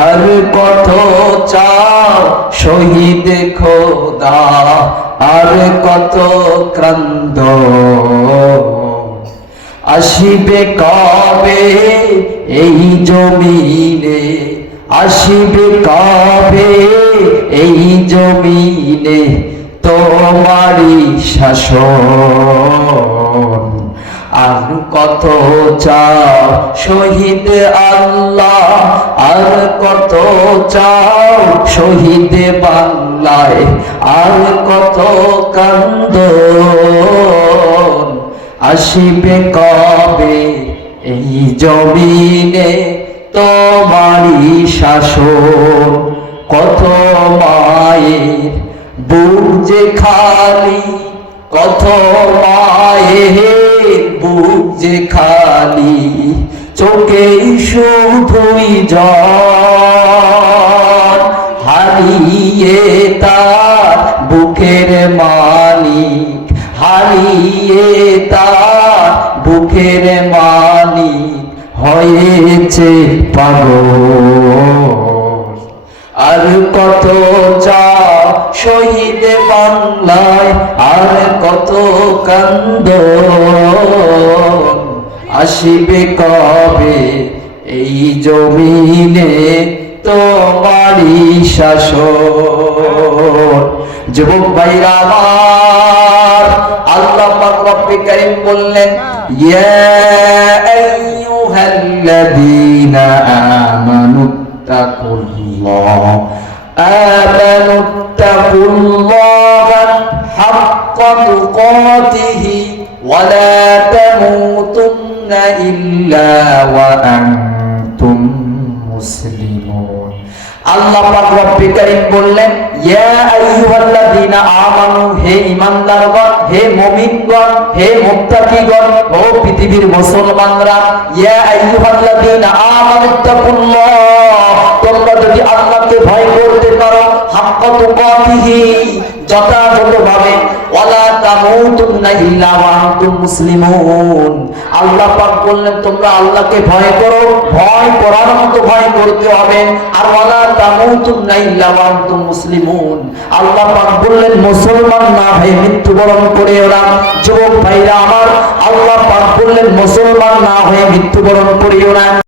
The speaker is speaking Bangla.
আর কত চাও শহীদ খোদা, আর কত ক্রান্ত। আসিবে কবে এই জমিনে, আসিবে কবে এই জমিনে তোমারি শাসন। আর কত চাও শহীদ আল্লাহ, আর কত চাও শহীদ বাংলায়, আর কত কান্দন। আসিবে কবে এই জমিনে তোমারি শাসন। কত মায়ের বুক যে খালি, কত মায়ের বুক যে খালি, চোখেই শুধুই জল। হারিয়ে তার বুকের মানিক, হারিয়ে তার বুকের মানিক হয়েছে পাগল। আর কত চাও শহীদ বাংলায়, আর কত কান্দন। আসিবে কবে এই জমিনে তোমারি শাসন। যুবক ভাইরা আমার, আল্লাহ পাক রব্বে কারীম বললেন, ইয়া আইয়ুহাল্লাযীনা আমানুত্তাকুল্লাহ, আমানুত্তাকুল্লাহ হাক্কা তুকাতিহি ওয়া লা তামুতুন্না ইল্লা ওয়া আনতুম মুসলিমুন। আল্লাহ পাক রব্বে কারীম বললেন, ইয়া আইয়ুহাল্লাযীনা আমানু, হে ঈমানদারগণ, হে মুমিনগণ, হে মুত্তাকিগণ, ও পৃথিবীর মুসলমানরা, ইয়া আইয়ুহাল্লাযীনা আমানুত্তাকুল্লাহ, তোমরা যদি আল্লাহকে ভয় করতে পারো, হাক্কা তুকাতিহি, যথাযথভাবে, ওয়ালা তামুতুন্না ইল্লা ওয়া আনতুম মুসলিমুন। আল্লাহ পাক বললেন তোমরা আল্লাহকে ভয় করো, ভয় করার মতো ভয় করতে হবে। আর ওয়ালা তামুতুন্না ইল্লা ওয়া আনতুম মুসলিমুন, আল্লাহ পাক বললেন মুসলমান না হয়ে মৃত্যুবরণ করিও না। যুবক ভাইরা আমার, আল্লাহ পাক বললেন মুসলমান না হয়ে মৃত্যুবরণ করিও না।